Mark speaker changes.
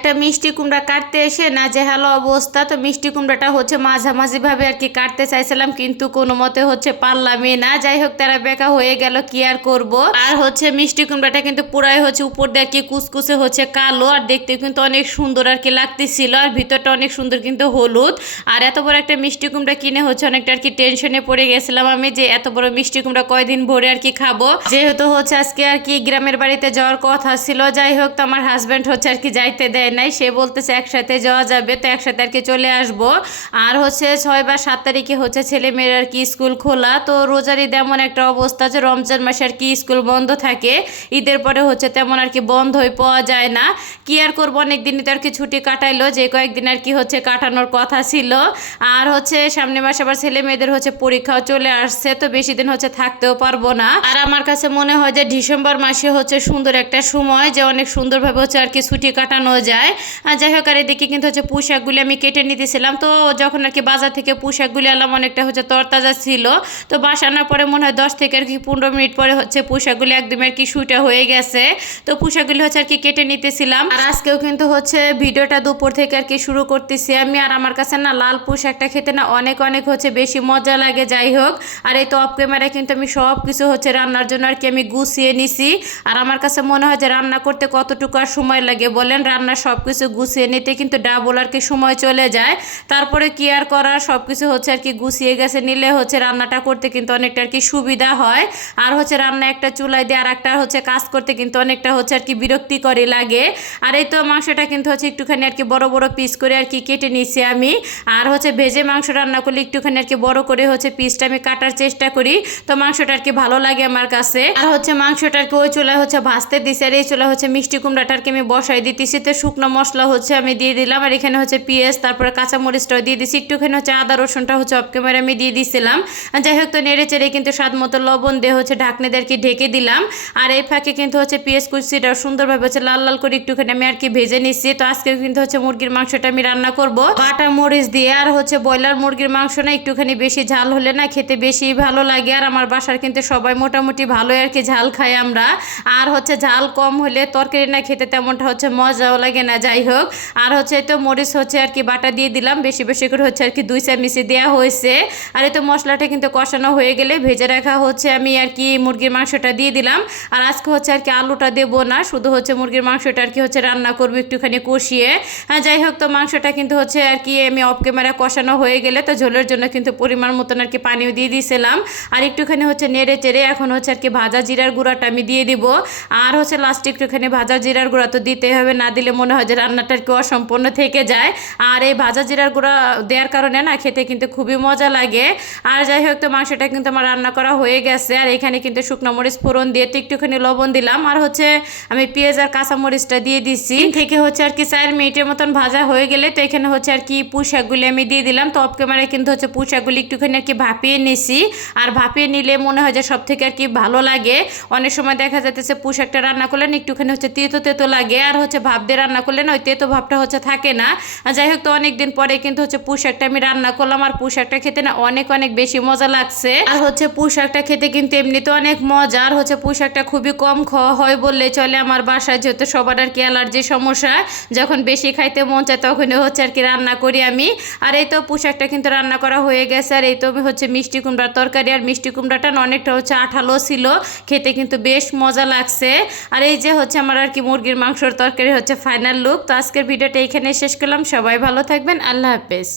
Speaker 1: একটা মিষ্টি কুমড়া কাটতে এসে না যে হ্যালো অবস্থা, তো মিষ্টি কুমড়াটা হচ্ছে মাঝামাঝি ভাবে আর কি কাটতে চাইছিলাম, কিন্তু কোনো মতে হচ্ছে পারলামই না। যাই হোক, তারা বেকা হয়ে গেল, কি আর করব? আর হচ্ছে মিষ্টি কুমড়াটা কিন্তু পুরাই হচ্ছে উপর দিয়ে আর কি কুচকুচে হচ্ছে কালো, আর দেখতে কিন্তু অনেক সুন্দর আর কি লাগতেছিল, আর ভিতরটা অনেক সুন্দর কিন্তু হলুদ। আর এত বড় একটা মিষ্টি কুমড়া কিনে হচ্ছে অনেকটা আর কি টেনশনে পড়ে গেছিলাম আমি যে এত বড় মিষ্টি কুমড়া কয়দিন ভরে আর কি খাব। যেহেতু হচ্ছে আজকে আর কি গ্রামের বাড়িতে যাওয়ার কথা ছিল, যাই হোক, তো আমার হাজব্যান্ড হচ্ছে আর কি যাইতে দেয় নাই, সে বলতেছে একসাথে যাওয়া যাবে, তো একসাথে আর কি চলে আসব। আর হচ্ছে ছয় বা সাত তারিখে হচ্ছে ছেলে মেয়ের আর কি স্কুল খোলা। তো রোজার ঈদ এমন একটা অবস্থা যে রমজান মাসে আর কি স্কুল বন্ধ থাকে। ঈদের পরে হচ্ছে তেমন আর কি বন্ধ হয়ে পাওয়া যায় না। কি আর করব? অনেক দিনই তো আর কি ছুটি কাটাইলো, যে কয়েকদিন আর কি হচ্ছে কাটানোর কথা ছিল। আর হচ্ছে সামনে মাসে আবার ছেলে মেয়েদের হচ্ছে পরীক্ষাও চলে আসছে, তো বেশি দিন হচ্ছে থাকতেও পারব না। আর আমার কাছে মনে হয় যে ডিসেম্বর মাসে হচ্ছে সুন্দর একটা সময়, যে অনেক সুন্দরভাবে হচ্ছে আর কি ছুটি কাটানো যায়। আর যাই হোক, আর এদিকে কিন্তু হচ্ছে পোশাকগুলি আমি কেটে নিতেছিলাম। তো যখন আর কি বাজার থেকে পোশাকগুলি আনলাম, অনেকটা হচ্ছে তরতাজা ছিল। তো বাসা আনার পরে মনে হয় দশ থেকে আর কি পনেরো মিনিট পরে হচ্ছে পোশাকগুলি একদম আর কি শুটা হয়ে গেছে। তো পোশাকগুলি হচ্ছে আর কি কেটে নিতেছিলাম। আর আজকেও কিন্তু হচ্ছে ভিডিওটা দুপুর থেকে আর কি শুরু করতেছি আমি। আর আমার কাছে না লাল পোশাকটা খেতে না অনেক অনেক হচ্ছে বেশি মজা লাগে। যাই হোক, আর এই তো অফ ক্যামেরায় কিন্তু আমি সব কিছু হচ্ছে রান্নার জন্য আর কি আমি গুছিয়ে নিছি। আর আমার কাছে মনে হয় যে রান্না করতে কতটুকু আর সময় লাগে বলেন? রান্না সব কিছু গুছিয়ে নিতে কিন্তু ডাবল আর কি সময় চলে যায় তারপরে কি আর করার সব কিছু হচ্ছে আর কি গুছিয়ে গেছে নিলে হচ্ছে রান্নাটা করতে কিন্তু অনেকটা আর কি সুবিধা হয় আর হচ্ছে রান্না একটা চুলাই দিয়ে আর একটা হচ্ছে কাজ করতে কিন্তু অনেকটা হচ্ছে আর কি বিরক্তিকরই লাগে আর এই তো মাংসটা কিন্তু হচ্ছে একটুখানি আর কি বড় বড় পিস করে আর কি কেটে নিয়েছি আমি আর হচ্ছে ভেজে মাংস রান্না করলে একটুখানি আর কি বড় করে হচ্ছে পিসটা আমি কাটার চেষ্টা করি তো মাংসটা আর কি ভালো লাগে আমার কাছে আর হচ্ছে মাংসটা আর কি ওই চুলায় হচ্ছে ভাজতে দিছি আর এই চুলা হচ্ছে মিষ্টি কুমড়াটা আর কি আমি বসাই দিতেছি তো শুকনো মশলা হচ্ছে আমি দিয়ে দিলাম আর এখানে হচ্ছে পেঁয়াজ, তারপরে কাঁচামরিচটাও দিয়ে দিছি। একটুখানি হচ্ছে আদা, রসুনটা হচ্ছে অফ ক্যামেরা আমি দিয়ে দিছিলাম। যাই হোক, তো নেড়ে চেড়ে কিন্তু স্বাদ মতো লবণ দিয়ে হচ্ছে ঢাকনে দিয়ে আর কি ঢেকে দিলাম। আর এই ফাঁকে কিন্তু হচ্ছে পেঁয়াজ কুচিটা সুন্দরভাবে হচ্ছে লাল লাল করে একটুখানি আমি আর কি ভেজে নিচ্ছি তো আজকে কিন্তু হচ্ছে মুরগির মাংসটা আমি রান্না করব। বাটা মরিচ দিয়ে আর হচ্ছে ব্রয়লার মুরগির মাংস না একটুখানি বেশি ঝাল হলে না খেতে বেশি ভালো লাগে। আর আমার বাসার কিন্তু সবাই মোটামুটি ভালোই আর কি ঝাল খাই আমরা। আর হচ্ছে ঝাল কম হলে তরকারি না খেতে তেমনটা হচ্ছে মজাও লাগে না। যাই হোক। আর হচ্ছে তো মরিচ হচ্ছে আর কি বাটা দিয়ে দিলাম। বেশি বেশি করে হচ্ছে আর কি দুই চামিচি দেওয়া হয়েছে। আর এই তো মশলাটা কিন্তু কষানো হয়ে গেলে ভেজে রাখা হচ্ছে আমি আর কি মুরগির মাংসটা দিয়ে দিলাম। আর আজকে হচ্ছে আর কি আলুটা দেবো না, শুধু হচ্ছে মুরগির মাংসটা আর কি হচ্ছে রান্না করব একটুখানি কষিয়ে। হ্যাঁ যাই হোক তো মাংসটা কিন্তু হচ্ছে আর কি আমি অফ ক্যামেরা কষানো হয়ে গেলে তো ঝোলের জন্য কিন্তু পরিমাণ মতন আর কি পানিও দিয়ে দিয়েছিলাম। আর একটুখানি হচ্ছে নেড়ে চেড়ে এখন হচ্ছে আর কি ভাজা জিরার গুঁড়াটা আমি দিয়ে দিব। আর হচ্ছে লাস্টে একটুখানি ভাজা জিরার গুঁড়া তো দিতে হবে, না দিলে মনে হয় যে রান্নাটা আর কি অসম্পূর্ণ থেকে যায়। আর এই ভাজা জিরার গুঁড়া দেওয়ার কারণে না খেতে কিন্তু খুবই মজা লাগে। আর যাই হোক, তো মাংসটা কিন্তু আমার রান্না করা হয়ে গেছে। আর এখানে কিন্তু শুকনো মরিচ ফোড়ন দিয়ে তো একটুখানি লবণ দিলাম। আর হচ্ছে আমি পেঁয়াজ আর কাঁচা মরিচটা দিয়ে দিচ্ছি থেকে হচ্ছে আর কি চার মিনিটের মতন ভাজা হয়ে গেলে তো এখানে হচ্ছে আর কি পুঁশাকগুলি আমি দিয়ে দিলাম। তো অফ ক্যামেরায় কিন্তু হচ্ছে পুঁশাকগুলি একটুখানি আর কি ভাপিয়ে নিছি। আর ভাপিয়ে নিলে মনে হয় যে সব থেকে আর কি ভালো লাগে। অনেক সময় দেখা যাচ্ছে পুঁশাকটা রান্না করলেন একটুখানি হচ্ছে তেতো তেতো লাগে। আর হচ্ছে ভাপ দিয়ে রান্না করলে না ওই তেতো ভাবটা হচ্ছে থাকে না। যাই হোক, তো অনেক দিন পরে কিন্তু হচ্ছে পুঁশাকটা আমি রান্না করলাম। আর পুঁশাকটা খেতে না অনেক অনেক বেশি মজা লাগছে। আর হচ্ছে পুঁশাকটা খেতে কিন্তু এমনিতে অনেক মজা। আর হচ্ছে পুঁশাকটা খুবই কম খাওয়া হয় বললে চলে আমার বাসায়। যেহেতু সবার আর কি অ্যালার্জি সমস্যা, যখন বেশি খাইতে মন চায় তখনই হচ্ছে আর কি রান্না করি আমি। আর এই তো পোশাকটা কিন্তু রান্না করা হয়ে গেছে। আর এই তো হচ্ছে মিষ্টি কুমড়ার তরকারি। আর মিষ্টি কুমড়াটা অনেকটা হচ্ছে আঠালো ছিল। খেতে কিন্তু বেশ মজা লাগছে। আর এই যে হচ্ছে আমার আর কি মুরগির মাংসর তরকারি হচ্ছে ফাইনাল লুক। তো আজকের ভিডিওটা এখানে শেষ করলাম। সবাই ভালো থাকবেন। আল্লাহ হাফেজ।